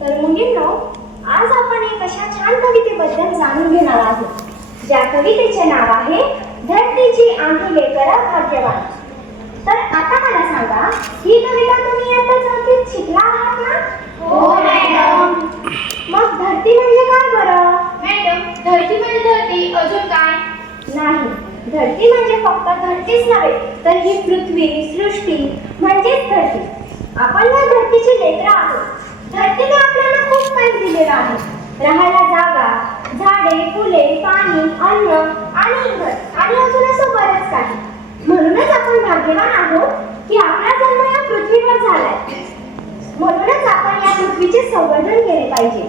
तर मुलींनो, आज आपण एक अशा छान कवितेबद्दल जाणून घेणार आहोत, ज्या कवितेचे नाव आहे धरतीची आम्ही लेकरं भाग्यवान. तर आता मला सांगा, ही कविता तुम्ही आता चौथीत शिकला आहात ना? हो मॅडम. मग धरती म्हणजे काय बरं? मॅडम, धरती म्हणजे धरती, अजून काय? नाही, धरती म्हणजे फक्त धरतीच नव्हे, तर ही पृथ्वी, सृष्टी म्हणजेच धरती. आपण या धरतीची लेकरं आहोत. धरतीने आपल्याला खूप काही दिलेलं आहे. राहायला जागा, झाडे, फुले, पाणी, अन्न आणि इंधन आणि अजून असं बरंच काही. म्हणूनच आपण भाग्यवान आहोत की आपला जन्म या पृथ्वीवर झालाय. म्हणूनच आपण या पृथ्वीचे संवर्धन केले पाहिजे.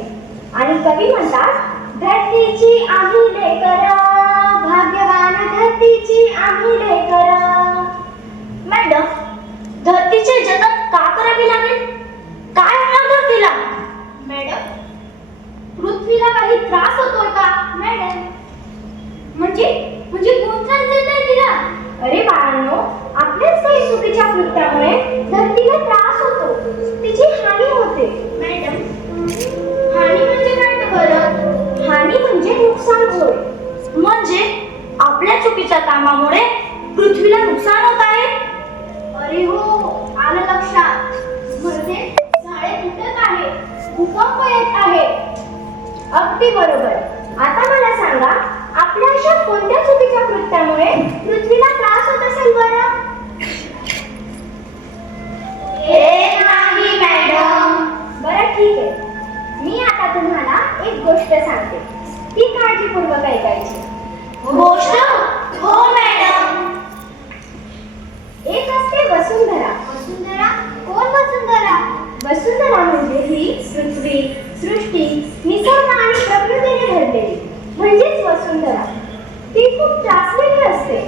आणि कवी म्हणतात, धरतीची आम्ही लेकरं भाग्यवान, धरतीची आम्ही लेकरं. मॅडम, धरतीचे जतन का करावे लागेल? काय होणार धरतीला? मॅडम, पृथ्वीला काही त्रास होतोय का? मॅडम, म्हणजे कोण त्रास देतोय तिला? अरे बाळांनो, आपल्याच काही चुकीच्या कृत्यामुळे धरतीला त्रास होतो, तिची हानी होते. मॅडम, हानी म्हणजे काय तर बरं? हानी म्हणजे नुकसान होय. म्हणजे आपल्या चुकीच्या कामामुळे पृथ्वीला नुकसान होत आहे? अरे हो, आलं लक्षात. म्हणजे झाडे तुटत आहे, भूकंप येत आहे. अगदी बरोबर. आता मला सांगा, आपल्या अशा कोणत्या चुकीच्या कृत्यामुळे पृथ्वीला त्रास होत असेल बरं? हे नाही मॅडम. बरं, ठीक आहे. मी आता तुम्हाला एक गोष्ट सांगते, ती काळजीपूर्वक ऐकायची. गोष्ट? हो मॅडम. एक असते वसुंधरा. वसुंधरा? कोण वसुंधरा? वसुंधरा म्हणजे ही पृथ्वी, सृष्टी, निसर्ग आणि प्रकृतीने भरलेली म्हणजेच वसुंधरा. ती खूप त्रासलेली असते.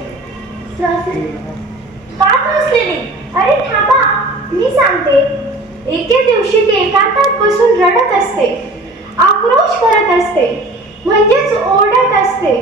का त्रासलेली? अरे थांबा, मी सांगते. एके दिवशी ती एकांतात बसून रडत असते, आक्रोश करत असते, म्हणजेच ओरडत असते.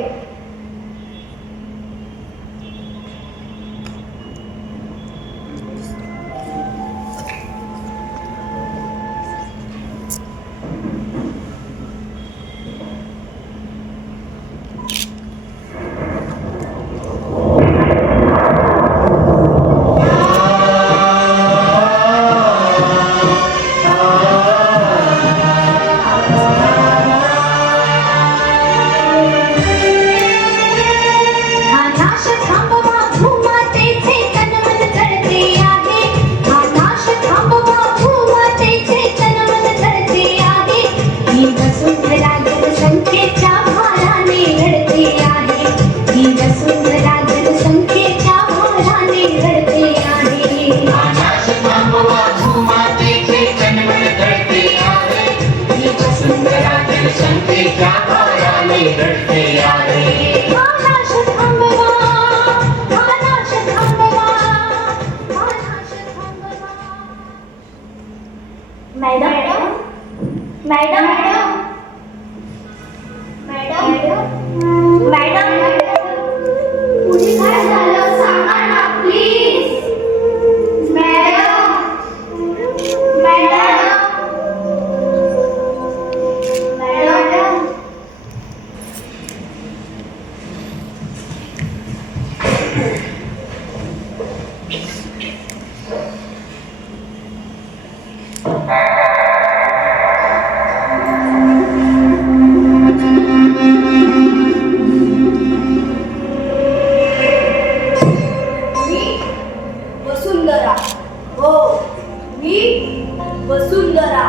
वसुंधरा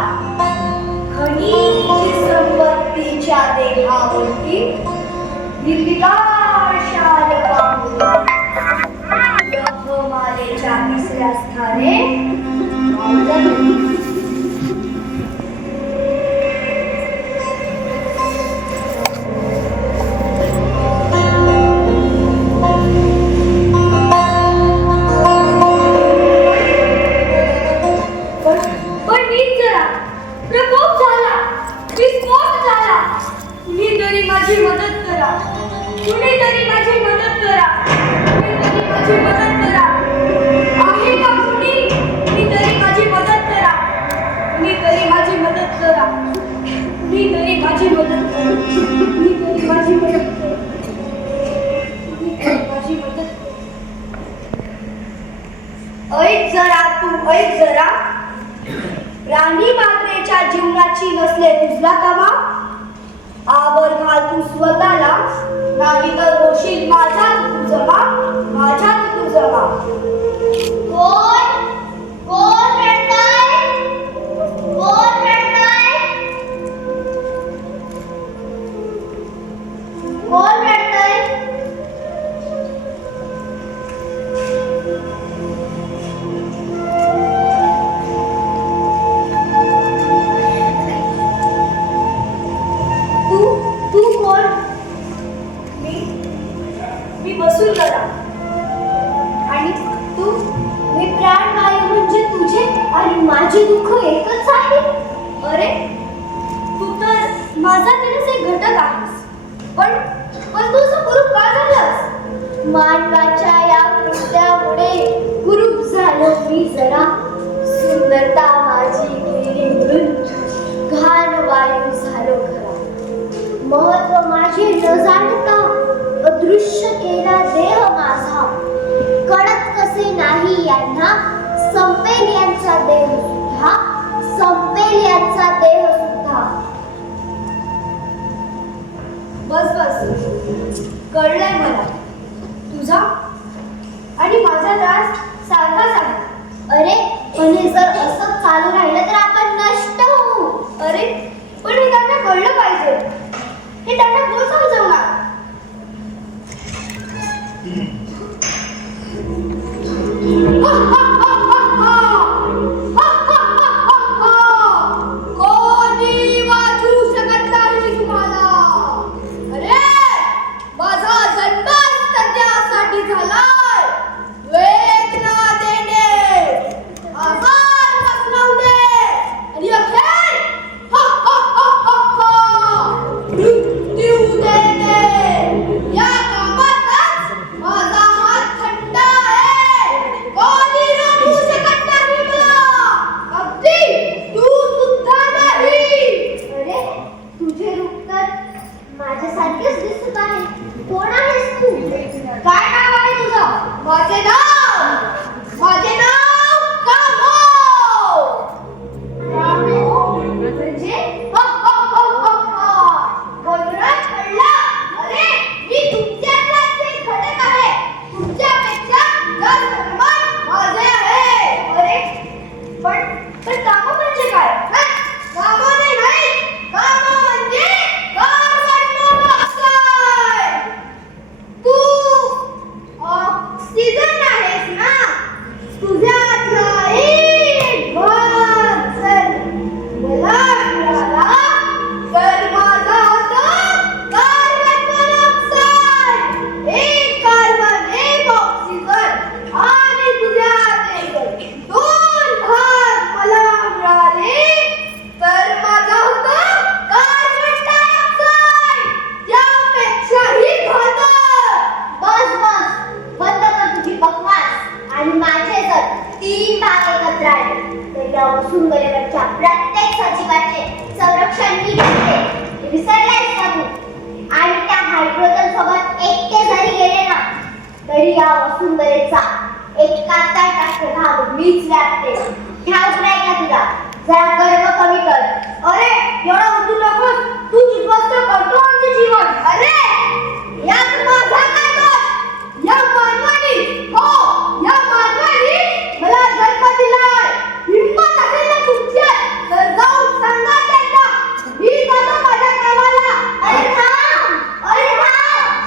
खनिज संपत्तीच्या देहावरती हिरवीगार शाल पाहून मालेच्या तिसऱ्या स्थाने पण मीच जरा प्रकोप झाला, विस्फोट झाला. कुणीतरी माझी मदत करा, कुणीतरी माझी मदत करा, कुणीतरी माझी मदत करा. आहे का कुणी? कुणीतरी माझी मदत करा, कुणीतरी माझी मदत करा, कुणीतरी माझी मदत करा, कुणीतरी माझी मदत करा, कुणीतरी माझी मदत करा. ऐक जरा तू, ऐक जरा. राणी मात्रेच्या जीवनाची नसले तुझला तवा. आवर घाल तू स्वतःला, नाही तर होशील माझ्यात तू जमा, माझ्यात तू जमा. कोण कोण रडताय? कोण रडताय? कोण रडताय? तू कोण? मी वसुंधरा. आणि तू? मी प्राणवायू म्हणजे तुझे आणि माझे दुःख एकच आहे. अरे तू तर माझा तरीच एक घटक आहेस. पण तू असं कुरूप का झालास? मानवाच्या या कृत्यामुळे कुरूप झालो मी जरा. सुंदरता माझी गेली मृत्यू, घाण वायू झालो खरा. महत्व माझे न जाणता अदृश्य केला देह माझा. कळत कसे नाही यांना, संपेल यांचा देह सुद्धा, संपेल यांचा देह सुद्धा. बस बस, कळलंय मला. तुझा आणि माझा त्रास सारखाच आहे. अरे पण हे जर असं चालू राहिलं तर आपण नष्ट होऊ. अरे पण हे त्यांना कळलं पाहिजे. हे त्यांना कोण समजवणार? कोणी वाचू शकत नाही तुम्हाला. अरे माझा जन्मच त्यासाठी झालाय. वेदना देणे, आजार पसरवणे आणि अखेर मृत्यू देणे. या कामातच माझा हात थंड आहे. कोणी रोखू शकत नाही मला, अगदी तू सुद्धा नाही. अरे तुझे रूप तर माझ्यासारखेच दिसत आहे. कोण आहेस तू? काय नाव आहे तुझं? माझे नाव कामो. म्हणजे बोलूनच कळलं. अरे मी तुमच्यातलाच एक घटक आहे. तुमच्यापेक्षा जास्त प्रमाण माझे आहे. अरे पण कामो म्हणजे काय? कामो नाही, कामो म्हणजे कार्बन मोनॉक्साईड. तू ऑक्सिजन आहेस ना. तुझ्यातला एक भाग जर मला मिळाला तर माझा होतो कार्बन मोनॉक्साईड. एक कार्बन, एक ऑक्सिजन आणि तुझ्यातले दोन भाग मला मिळाले तर माझा होतो कार्बन डायऑक्साईड. त्यापेक्षाही घातक. बस बंद कर तुझी बकवास. आणि माझे जर 3 भाग एकत्र आले तर या वसुंधरेवरच्या प्रत्येक सजीवाचे संरक्षण मी करते. हे विसरलायस का तू? आणि त्या हायड्रोजन सोबत एकटे जरी गेले ना तरी या वसुंधरेचा 71% भाग मीच व्यापते. ठाऊक नाही का तुला? जरा गर्व कमी कर. अरे एवढा उठू नकोस. तू उद्ध्वस्त करतो आमचे जीवन. अरे यात माझा काय दोष? या मानवानी, हो या मानवानी मला जन्म दिलाय. हिंमत असेल ना तुमच्यात तर जाऊन सांगा त्यांना. मी जातो माझ्या कामाला. अरे थांब, अरे थांब.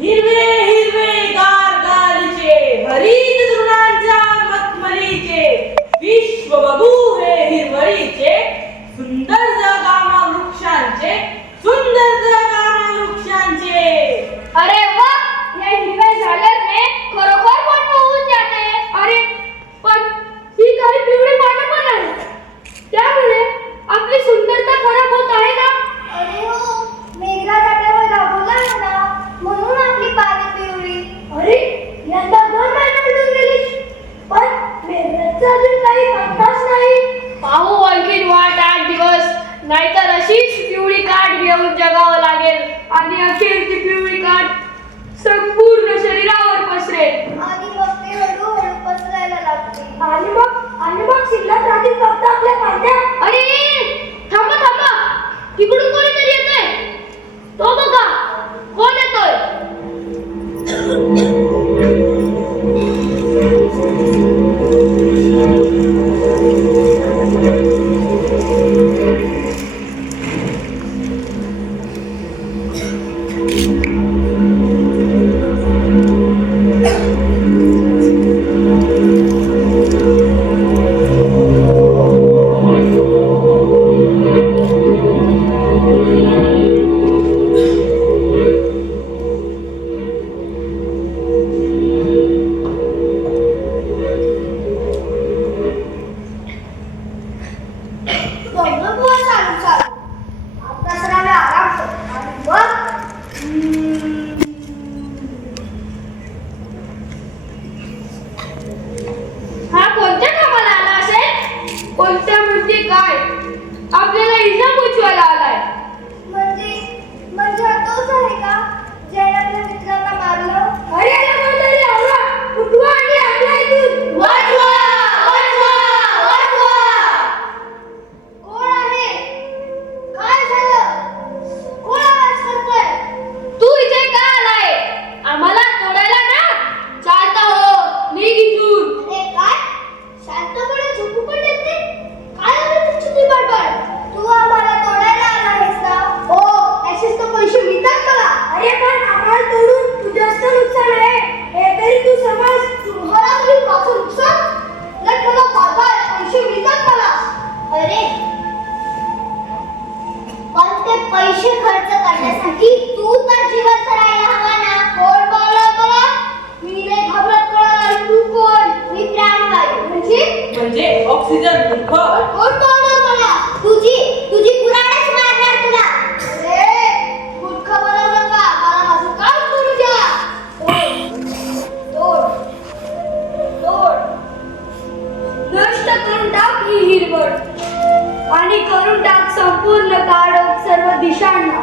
हिरवे हिरवे गार गालीचे हरित तृणांच्या मखमलीचे विश्व बघू हे हिरवळीचे सुंदर जगामा वृक्षांचे सुंदर जगामा वृक्षांचे. अरे वा, या हिरव्या झाल्याने खरोखर मन मोहून जाते. अरे पण ही काही पिवळी पानं पण आहेत, त्यामुळे आपली सुंदरता खराब होत आहे ना. अरे हो, मेघा जात्यावर राबवला आहे ना, म्हणून आपली पाने पिवळी. अरे यंदा 2 महिने निघून गेली, पण मेघराजचा अजून काही पत्ताच नाही. पाहू आणखीन वाट 8 दिवस, नाहीतर अशीच पिवळी काठ घेऊन जगावं लागेल आणि अखेर ती पिवळी काठ संपूर्ण शरीरावर पसरेल. आणि मग ते हळूहळू पसरायला लागते. आणि मग शिल्लक राहतील फक्त आपल्या कांद्या. अरे थांबा थांबा, तिकडून कोणीतरी येतंय. तो बघा, कोण येतोय. हा कोणत्या कामाला आला असेल. कोणत्या म्हणजे काय, आपल्याला इजा पोचवायला आलाय. म्हणजे हा तोच आहे का ज्याने आपल्या मित्रांना मारलं? अरे याला कोणतरी आवरा, उठवा आणि आणला इथून. वाचवा, वाचवा, वाचवा. कोण आहे? काय झालं? कोण आवाज करतोय? तू इथे का आलाय. आम्हाला तोडायला ना. चालता हो, निघ इथून. अरे काय? शांतपणे झोपू पण देत नाही? काय आहे तुझी ती बडबड? तू आम्हाला तोडायला आला आहेस ना? हो, त्याचेच तर पैसे मिळतात मला. अरे पण आम्हाला तोडून तुझं जास्त नुकसान आहे, हे तरी तू समज. तुम्हाला तरी माझं नुकसान? उलट मला फायदा आहे, पैसे मिळतात मला. अरे पण ते पैसे खर्च करण्यासाठी तू तर जिवंत राहायला हवा ना. कोण बोलला तुला? मी नाही घाबरत कोणाला. तू कोण? मी प्राणवायू. म्हणजे ऑक्सिजन मूर्ख. कोण तोडणार मला? तुझी पुराणच मारणार तुला. अरे मूर्ख बनवू नका, मला माझं काम करू द्या. तोड तोड. नष्ट करून टाक ही हिरवळ आणि करून टाक संपूर्ण काळोख सर्व दिशांना.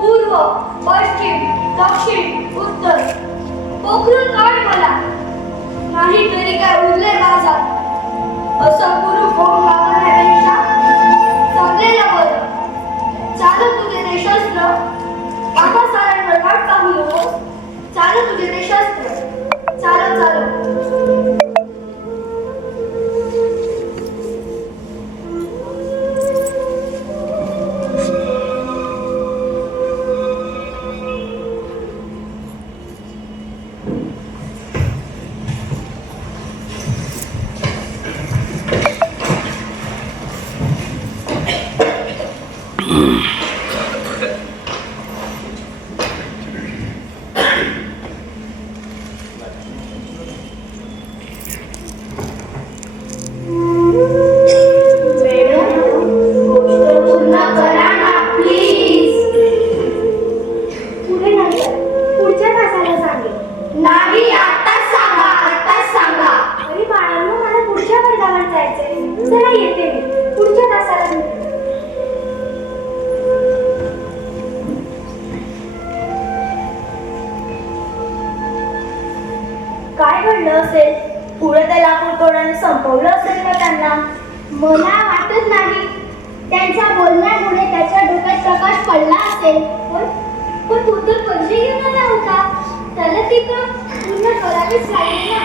पूर्व, पश्चिम, दक्षिण, उत्तर पोखरून काढ मला. नाही तरी काय उरले माझा. असं गुरु होऊन मागण्यापेक्षा जमलेलं बरं. चालू तुझे ते शस्त्र, आम्हा साऱ्यांवर वाट पाहू नको. चालू तुझे ते शस्त्र, चालू चालू. काय घडलं असेल. पुढे ते लाकूड तोडाने संपवलं असेल ना त्यांना. मला वाटत नाही. त्यांच्या बोलण्यामुळे त्याच्या डोक्यात प्रकाश पडला असेल. पण तू तर पैसे घेऊन आला होता, त्याला ती काम पूर्ण करावीच लागेल ना.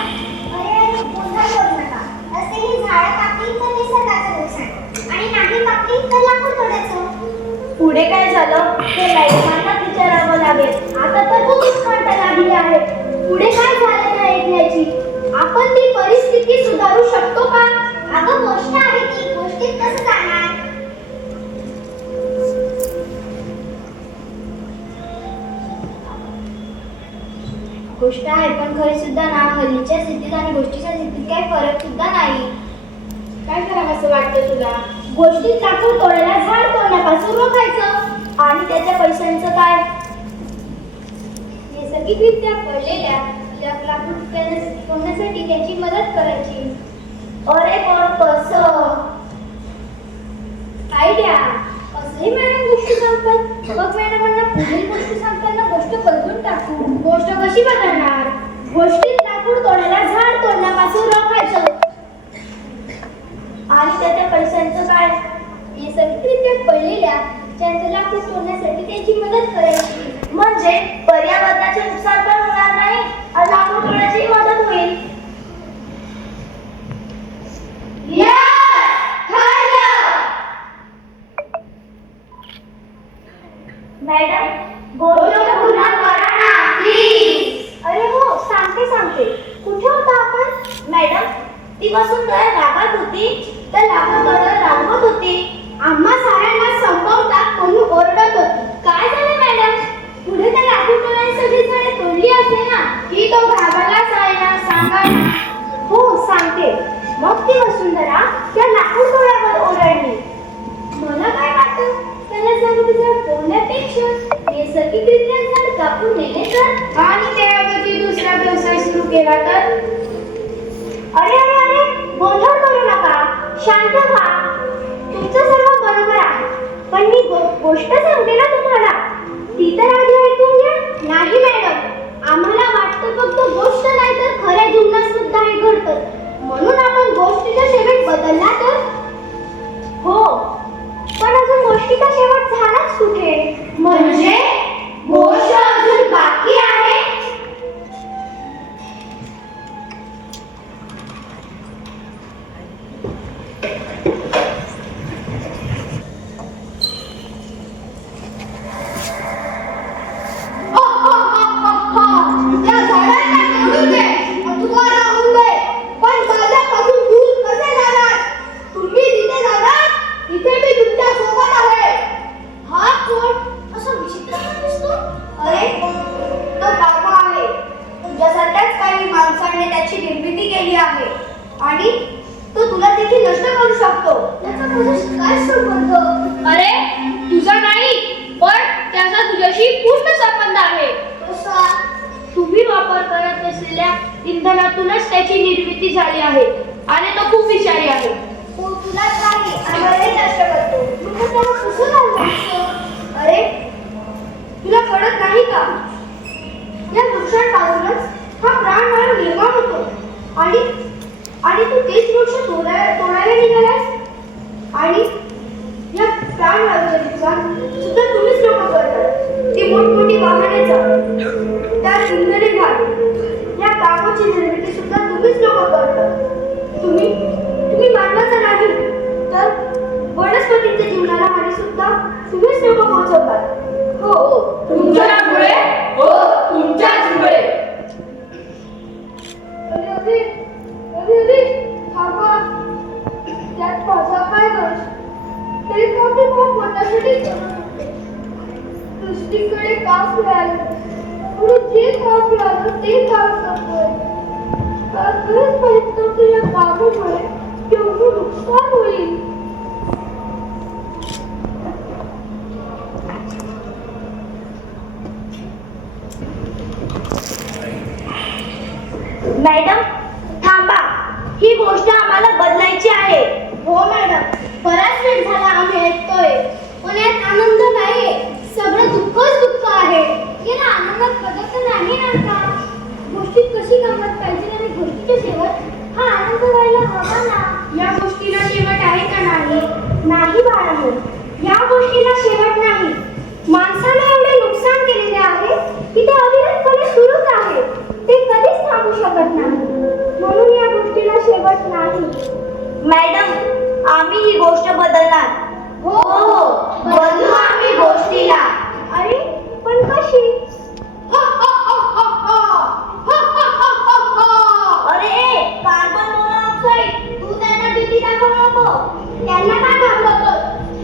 अरे गोंधळ करू नका. असे ही झाडं कापली तर निसर्गाचं नुकसान आणि नाही कापली तर लाकूड तोडायचं. पुढे काय झालं ते मॅडमांना विचारावं लागेल. आता तर खूप कंटाळा लागली आहे. पुढे काय झालं नाही ऐकण्याची. आपण ती परिस्थिती सुधारू शकतो का? अगं गोष्ट आहे ती, गोष्टीत कसं जाणार? गोष्ट आहे पण खरी सुद्धा ना. हल्लीच्या स्थितीत आणि गोष्टीच्या स्थितीत काही फरक सुद्धा नाही. काय करावं असं वाटतं तुला? गोष्टीत लाकूड तोडायला झाड तोडण्यापासून रोखायचं. आणि त्याच्या पैशांचं काय? नैसर्गिकरित्या पडलेल्या लाकूड तोडण्यासाठी त्याची मदत करायची. अरे पण कसं? आयडिया. असंही मॅडम गोष्टी सांगतात. मग मॅडमांना पुढील गोष्टी सांगताना गोष्ट बदलून टाकू. गोष्ट कशी बदलणार? गोष्टीत लाकूड तोडायला झाड तोडण्यापासून रोखायचं. आणि त्याच्या पैशांचं काय? नैसर्गिकरित्या पडलेल्या त्यांचं लाकूड तोडण्यासाठी त्याची मदत करायची. म्हणजे पर्यावरणाचे नुकसान पण होणार नाही आणि लाकूड तोडण्याची मदत होईल. मॅडम गोष्ट पुन्हा करा ना प्लीज. अरे हो, सांगते. कुठे होता आपण? मॅडम ती वसुंधरा रागात होती तर लाकूड तोडायला रांगत होती. आम्हा साऱ्यांना संपवतात म्हणून ओरडत होती. काय झालं मॅडम? पुढे तर लाकूड तोडण्याची सगळी झाडे तोडली असेल ना. ही तो घाबरलाच आहे ना, सांगा ना. हो सांगते. मग ती वसुंधरा त्या लाकूड तोड्यावर ओरडली. मला काय वाटतं, त्याला सांगू झाड तोडण्यापेक्षा नैसर्गिकरित्या झाड कापून नेले तर, आणि त्याऐवजी दुसरा व्यवसाय सुरू केला तर. अरे अरे अरे, गोंधळ करू नका, शांत व्हा. तुमचं सर्व बरोबर आहे, पण मी गोष्ट सांगते ना तुम्हाला, ती तर आधी ऐकून घ्या. नाही मॅडम, आम्हाला वाटतं फक्त गोष्ट नाही तर खऱ्या जीवनात सुद्धा हे घडतं. म्हणून आपण गोष्टीचा शेवट बदलला तर. हो, पण अजून गोष्टीचा शेवट झालाच कुठे? म्हणजे गोष्ट अजून बाकी आहे. त्या झाडांना तोडून दे अथवा राहून दे, पण माझ्यापासून दूर कसे जाणार? तुम्ही जिथे जाणार तिथे मी तुमच्या सोबत आहे. हा कोण असा विचित्र दिसतो? अरे तो कामा आहे. तुझ्यासारख्याच काही माणसाने त्याची निर्मिती केली आहे आणि तो तुला देखील नष्ट करू शकतो. त्याचा तुझ्याशी काय संबंध? अरे तुझा नाही, पण त्याचा तुझ्याशी पूर्ण संबंध आहे. कसा? तुम्ही वापर करत असलेल्या इंधनातूनच त्याची निर्मिती झाली आहे आणि तो खूप विषारी आहे. तो तुला काही आम्हालाही नष्ट करतो. मग त्याला कसं घालवायचं? अरे तुला कळत नाही का? या वृक्षांपासूनच हा प्राणवायू निर्माण होतो आणि तू तेच वृक्ष तोडायला निघालास. आणि या प्राणवायूचे नुकसान सुद्धा तुम्हीच लोक करतात. ती मोठमोठी वाहने चालवतात, त्यात इंधने घालून या कामाची निर्मिती सुद्धा तुम्हीच लोक करतात. तुम्ही मानवाचा नाही तर वनस्पतींच्या जीवनाला हानी सुद्धा तुम्हीच लोक पोहोचवतात. हो, तुमच्यामुळे हो तुमच्याचमुळे. अरे थांबा, त्यात माझा काय दोष? तरी काम मी खूप मोठ्यासाठी करत होते. दुसरीकडे काम मिळालं म्हणून जे काम मिळालं ते काम करतोय. खरंच माहित नव्हतं या कामामुळे केवढं नुकसान होईल. मॅडम थांबा, ही गोष्ट आम्हाला बदलायची आहे. हो मॅडम, बराच वेळ झाला आम्ही ऐकतोय, पण यात आनंद नाहीये. सगळं दुःखच दुःख आहे. याला आनंदात बदल तर नाही ना का? गोष्टीत कशी गंमत पाहिजे आणि गोष्टीचा शेवट हा आनंद व्हायला हवा ना. या गोष्टीला शेवट आहे का नाही? नाही बाळांनो, या गोष्टीला शेवट नाही. माणसाने एवढे नुकसान केलेले की ते अविरतपणे सुरूच आहे. ते कधीच थांबू शकत नाही. म्हणून या गोष्टीला शेवट नाही. मॅडम, आम्ही ही गोष्ट बदलणार. हो बदलू आम्ही गोष्टीला. अरे पण कशी? अरे कार्बन मोनॉक्साईड, तू त्यांना भीती दाखवू नको. त्यांना काय घाबरतो?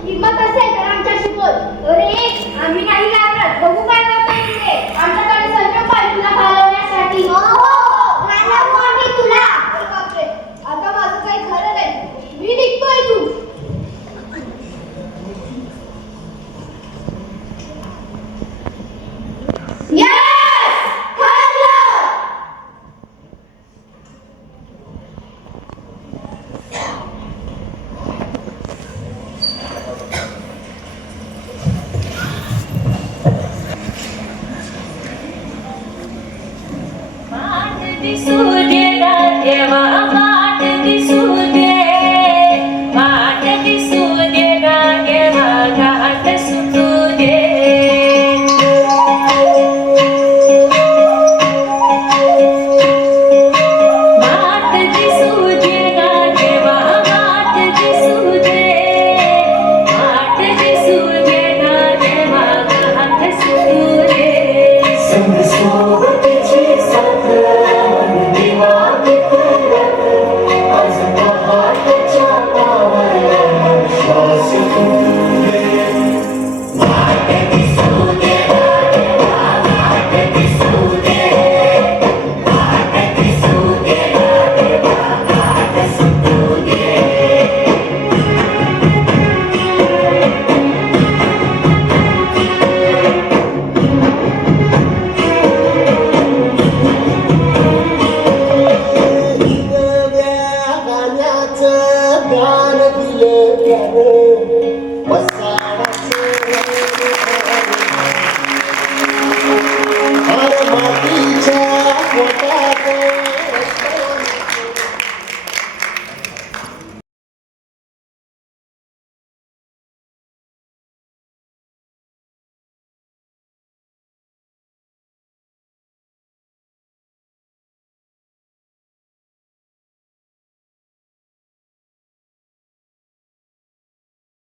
हिम्मत असेल तर आमच्याशी बोल. अरे आम्ही नाही घाबरत. बघू